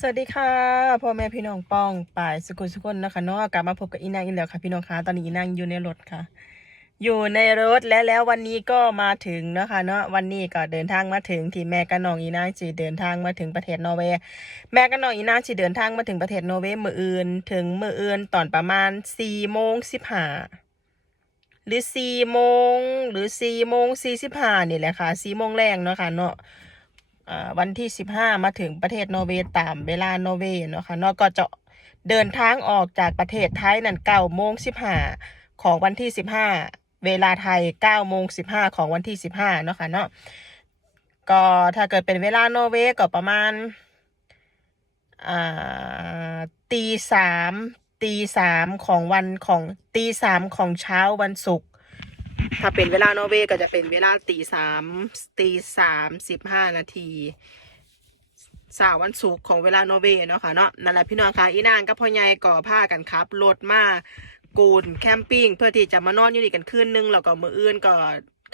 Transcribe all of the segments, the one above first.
สวัสดีค่ะพ่อแม่พี่น้องป้องป่ายสกุลสกุลนะคะเนาะกลับมาพบกับอีนางอีกแล้วค่ะพี่น้องคะตอนนี้อีนางอยู่ในรถค่ะ อยู่ในรถและแล้ววันนี้ก็มาถึงนะคะเนาะวันนี้ก็เดินทางมาถึงที่แม่กับน้องอีนางจีเดินทางมาถึงประเทศนอร์เวย์แม่กับน้องอีนางจีเดินทางมาถึงประเทศนอร์เวย์มืออื่น ถึงมืออื่นตอนประมาณสี่โมงสิบห้าหรือสี่โมงหรือสี่โมงสี่สิบห้านี่แหละค่ะสี่โมงแรงเนาะค่ะเนาะ วันที่สิบห้ามาถึงประเทศนอร์เวย์ตามเวลานอร์เวย์เนาะค่ะเนาะก็จะเดินทางออกจากประเทศไทยนั่นเก้าโมงสิบห้าของวันที่สิบห้าเวลาไทยเก้าโมงสิบห้าของวันที่สิบห้าเนาะค่ะเนาะก็ถ้าเกิดเป็นเวลานอร์เวย์ก็ประมาณตีสามตีสามของวันของตีสามของเช้าวันศุกร์ ถ้าเป็นเวลานอร์เวย์ก็จะเป็นเวลาตีสามตีสามสิบห้านาทีสาววันศุกร์ของเวลานอร์เวย์เนาะค่ะเนาะนั่นแหละพี่น้องค่ะอีนางกับพ่อใหญ่ก่อผ้ากันครับรถมากูนแคมปิ้งเพื่อที่จะมานอนอยู่นี่กันคืนนึงแล้วก็มืออื่นก็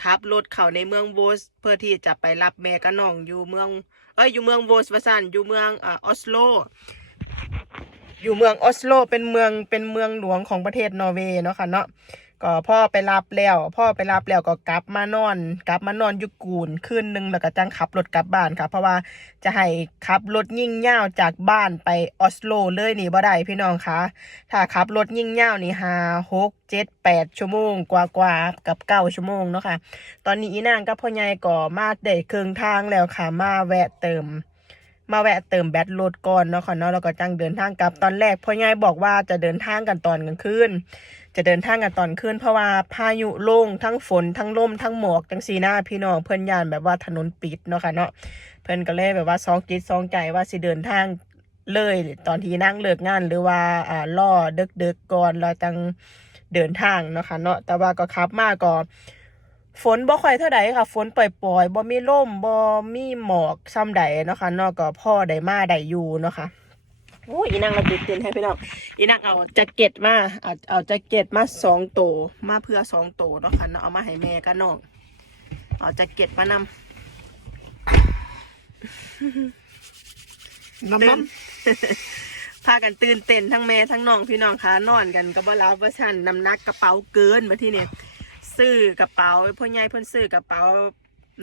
ขับรถเข้าในเมืองโวสเพื่อที่จะไปรับแม่กับน้องอยู่เมืองเอ้ยอยู่เมืองโวสวาซันอยู่เมืองอ่ออสโล อยู่เมืองออสโลเป็นเมืองเป็นเมืองหลวงของประเทศนอร์เวย์เนาะค่ะเนาะ ก็พ่อไปรับแล้วพ่อไปรับแล้วก็กลับมานอน กลับมานอนอยู่กูนคืนหนึงแล้วก็จังขับรถกลับบ้านค่ะ เพราะว่าจะให้ขับรถยิ่งยาจากบ้านไปออสโลเลยนี่บ่ได้พี่น้องคะถ้าขับรถยิ่งยานี่หาหกเจ็ดแปดชั่วโมงกว่ากว่ากับเก้าชั่วโมงเนาะค่ะ ตอนนี้อีนางกับพ่อใหญ่ก็มาได้ครึ่งทางแล้วค่ะมาแวะเติมมาแวะเติมแบตรถก่อนเนาะค่ะเนาะแล้วก็จังเดินทางกลับตอนแรกพ่อใหญ่บอกว่าจะเดินทางกันตอนกลางคืน จะเดินทางกันตอนคืนเพราะว่าพายุลงทั้งฝนทั้งลมทั้งหมอกจังสีหน้าพี่น้องเพิ่อนยานแบบว่าถนนปิดเนาะค่ะเนาะเพิ่อนก็เลยแบบว่าสองจิตสองใจว่าสิเดินทางเลยตอนที่นั่งเลิกงานหรือว่าอ่าล่อเดึกๆกก่อนแล้วจังเดินทางเนาะค่ะเนาะแต่ว่าก็ขับมากก็ฝนบ่ค่อยเท่าใดค่ะ ฝนปล่อยๆบ่มีลมบ่มีหมอกซ้ำใดเนาะค่ะเนาะก็พ่อได้มาได้อยู่เนาะค่ะ อ้ยอีนางระบิดเต้นให้พี่น้องอีนักเอาแจ็คเก็ตมาเอาเอาแจ็คเก็ตมาสองตัวมาเพื่อสองตัวเนาะค่ะเนาะเอามาให้แม่กับน้องเอาแจ็คเก็ตมานำน้ำน้พากันตื่นเต้นทั้งแม่ทั้งน้องพี่น้องคะนอนกันก็บ่รับว่าฉันน้ำหนักกระเป๋าเกินมาที่นี่ซื้อกระเป๋าพ่อใหญ่เพิ่นซื้อกระเป๋า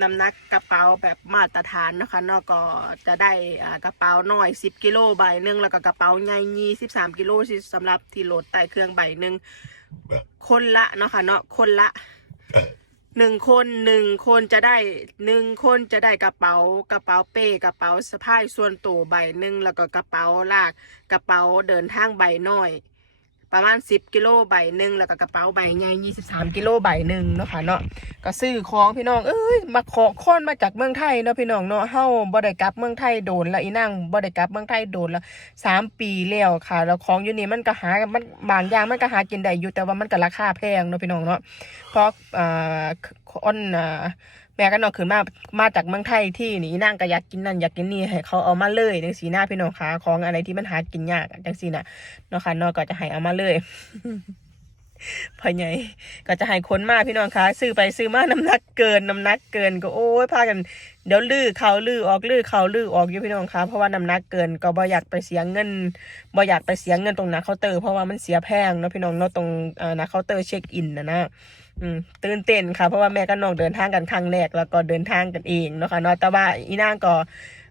น้ำหนักกระเป๋าแบบมาตรฐานนะคะเนาะก็จะได้กระเป๋าน้อย 10 กิโลใบหนึ่งแล้วก็กระเป๋าใหญ่ยี่สิบสามกิโลสำหรับที่โหลดใต้เครื่องใบหนึ่งคนละเนาะค่ะเนาะคนละหนึ่งคนหนึ่งคนจะได้หนึ่งคนจะได้กระเป๋ากระเป๋าเป้กระเป๋าสะพายส่วนตัวใบหนึ่งแล้วก็กระเป๋าลากกระเป๋าเดินทางใบน้อย ประมาณ 10 กิโลใบหนึ่งแล้วก็กระเป๋าใบใหญ่23 กิโลใบหนึ่งเนาะค่ะเนาะก็ซื้อของพี่น้องเอ้ยมาขอค้อนมาจากเมืองไทยเนาะพี่น้องเนาะเฮาบ่ได้กลับเมืองไทยโดนแล้วอีนางบ่ได้กลับเมืองไทยโดนแล้วสามปีแล้วค่ะ แล้วของอยู่นี่มันก็หามันบางอย่างมันก็หากินได้อยู่แต่ว่ามันก็ราคาแพงเนาะพี่น้องเนาะเพราะอ่าคนอ่า แม่ก็นอนขึ้นมามาจากเมืองไทยที่นี่อีนางก็อยากกินนั่นอยากกินนี่ให้เขาเอามาเลยจังสีหน้าพี่น้องค่ะของอะไรที่มันหากินยากจังสีน่ะเนาะค่ะเนาะก็จะให้เอามาเลยพ่อใหญ่ก็จะให้คนมาพี่น้องคะซื้อไปซื้อมาน้ำหนักเกินน้ำหนักเกินก็โอ้ยพากันเดี๋ยวลื้อเขาลื้อออกลื้อเขาลื้อออกอยู่พี่น้องคะเพราะว่าน้ำหนักเกินก็บ่อยากไปเสียเงินบ่อยากไปเสียเงินตรงน้าเคาน์เตอร์เพราะว่ามันเสียแพงเนาะพี่น้องเนาะตรงอ่อหน้าเคาน์เตอร์เช็คอินนะนะ อืมตื่นเต้นค่ะ เพราะว่าแม่กับน้องเดินทางกันครั้งแรกแล้วก็เดินทางกันเองเนาะค่ะเนาะแต่ว่าอีนางก็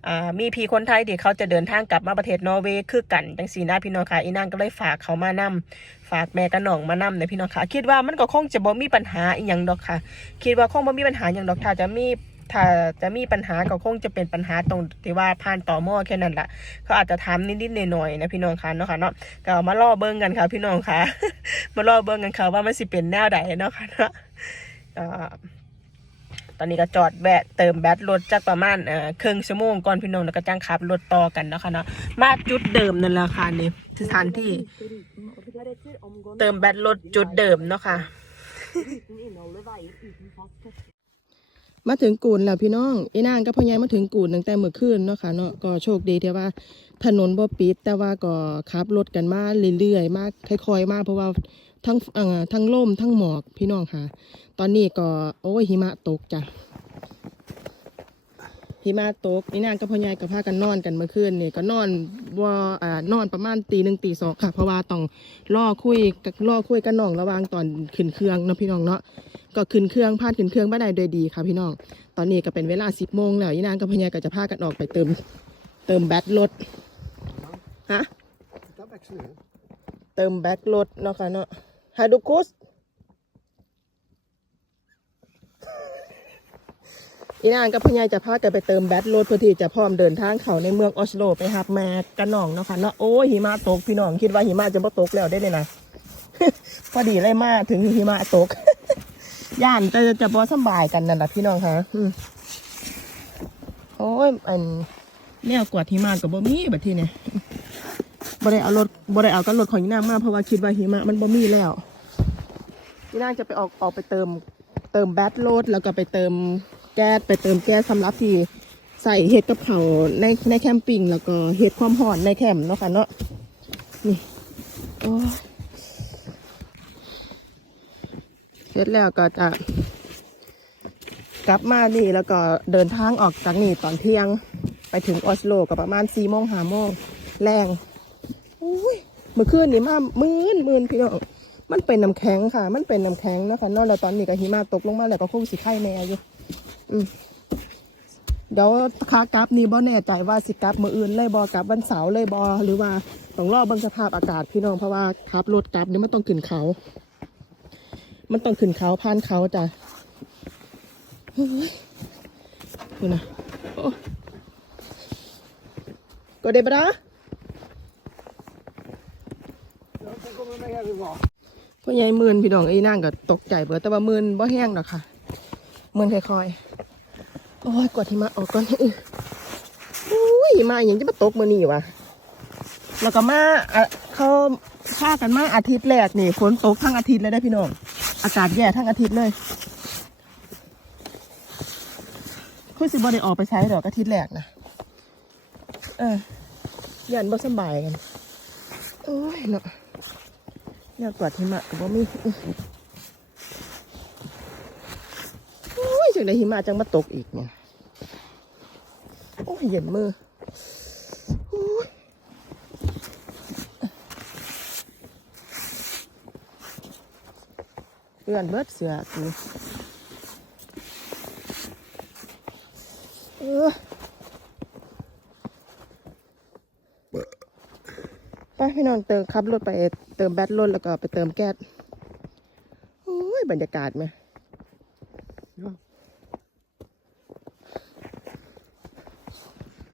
อ่ามีพี่คนไทยที่เขาจะเดินทางกลับมาประเทศนอร์เวย์คือกันจังสีหน้าพี่น้องค่ะอีนางก็เลยฝากเขามานำฝากแม่กับน้องมานำในพี่น้องค่ะ คิดว่ามันก็คงจะบ่มีปัญหาอีหยังดอกค่ะ คิดว่าคงบ่มีปัญหาอย่างดอกถ้าจะมี ถ้าจะมีปัญหาก็คงจะเป็นปัญหาตรงที่ว่าผ่านต่อหม้อแค่นั้นแหละเขาอาจจะถามนิดๆหน่อยๆนะพี่น้องคะเนาะค่ะเนาะก็มาล่อเบิ้งกันค่ะ พี่น้องคะมาล่อเบิ้งกันค่ะว่ามันสิเป็นแนวใดเนาะค่ะเนาะตอนนี้ก็จอดแวะเติมแบตรถจักประมาณเอ่อครึ่งชั่วโมงก่อนพี่น้องแล้วก็จ้างขับรถต่อกันเนาะคะเนาะมาจุดเดิมนั่นแหละค่ะนี่สถานที่ เติมแบตรถจุดเดิมเนาะค่ะ มาถึงกูนแล้วพี่น้องอีนางก็พ่อใหญ่มาถึงกูนตั้งแต่เมื่อคืนเนาะค่ะเนาะก็โชคดีที่ว่า ถนนบ่ปิด แต่ว่าก็ขับรถกันมาเรื่อยๆมากค่อยๆมากเพราะว่าทั้งอ่อทั้งลมทั้งหมอกพี่น้องค่ะ ตอนนี้ก็โอ้ยหิมะตกจ้ะ หิหิมะตกนี่นางกับพ่อใหญ่ก็พากันนอนกันเมื่อคืนนี่ก็นอนว่าอ่านอนประมาณตีหนึ่งตีสองค่ะ เพราะว่าต้องล่อคุยกับล่อคุยกับน้องระหวางตอนขึ้นเครื่องเนาะพี่น้องเนาะก็ขึ้นเครื่องพาดขึ้นเครื่องบ้านใดโดยดีค่ะพี่น้อง ตอนนี้ก็เป็นเวลาสิบโมงแล้วยี่นางกับพ่อใหญ่ก็จะพากันออกไปเติม เติมแบตรถฮะ Dat wechselen. เติมแบตรถเนาะค่ะเนาะไฮดูคุส อีนางกับพญายจะพากันไปเติมแบตรถเพื่อที่จะพร้อมเดินทางเขาในเมืองออสโลไปหับแม่กันน้องเนาะค่ะเนาะโอ้ยหิมะตกพี่น้องคิดว่าหิมะจะมาตกแล้วได้เลยนะพอดีเลยมาถึงหิมะตก ย่านจะจะบอสบายกันนั่นแหละพี่น้องค่ะโอ้ยอันแนวกวาดหิมะกับบ่มีแบบที่เนี่ยบ่ได้เอารถบ่ได้เอากับรถของยีนางมาเพราะว่าคิดว่าหิมะมันบ่มีแล้วยีนางจะไปออกออกไปเติม เติมแบตโหลดแล้วก็ไปเติม แก๊สไปเติมแก๊สสำหรับที่ใส่เห็ดกับเขาในในแคมปิ้งแล้วก็เห็ดความห่อนในแคมป์เนาะค่ะเนาะนี่โอ้เสร็จแล้วก็จะกลับมานี่แล้วก็เดินทางออกจากนี่ตอนเที่ยงไปถึงออสโลก็ประมาณสี่โมงห้าโมงแรงอุ้ยเมื่อคืนนี่มามื่นมื่นพี่น้องมันเป็นน้ำแข็งค่ะ มันเป็นน้ำแข็งนะคะนอกแล้วตอนนี้ก็หิมะตกลงมาแล้วก็คงสิไข่แน่อยู่ เดี๋ยวขากลับนี่บ่แน่ใจว่าสิกลับมืออื่นเลยบ่กลับวันเสาร์เลยบ่หรือว่าต้องรอเบิ่งสภาพอากาศพี่น้องเพราะว่าขับรถกลับนี่มันต้องขึ้นเขา มันต้องขึ้นเขาผ่านเขาจ้ะเฮ้ยดูนะก็ได้ปะนะพ่อใหญ่มื่นพี่น้องไอ้นั่งก็ตกใจเบิดแต่ว่ามื่นบ่แห้งดอกค่ะ มื่นค่อยๆ อ้ยกวาดหิมะออกก่อนอื้ออุ้ยมาอย่างจะมาตกมือนี่วะแล้วก็มาอะเขาพากันมาอาทิตย์แรกนี่ฝนตกทั้งอาทิตย์เลยได้พี่น้อง อากาศแย่ทั้งอาทิตย์เลยคุณสิบ่ได้ออกไปใช้ดอกอาทิตย์แรกนะเออยันบ่สบายกันโอ้ยเนาะเนี่ยกวาดหิมะกับ่มีอื้อโอ้ยจังได้หิมะจังมาตกอีกเนี่ย เย็นมือเพื่อนเบิดเสือกูเออไปพี่น้องเติมขับรถไปเติมแบตรถแล้วก็ไปเติมแก๊สโอ้ยบรรยากาศไหม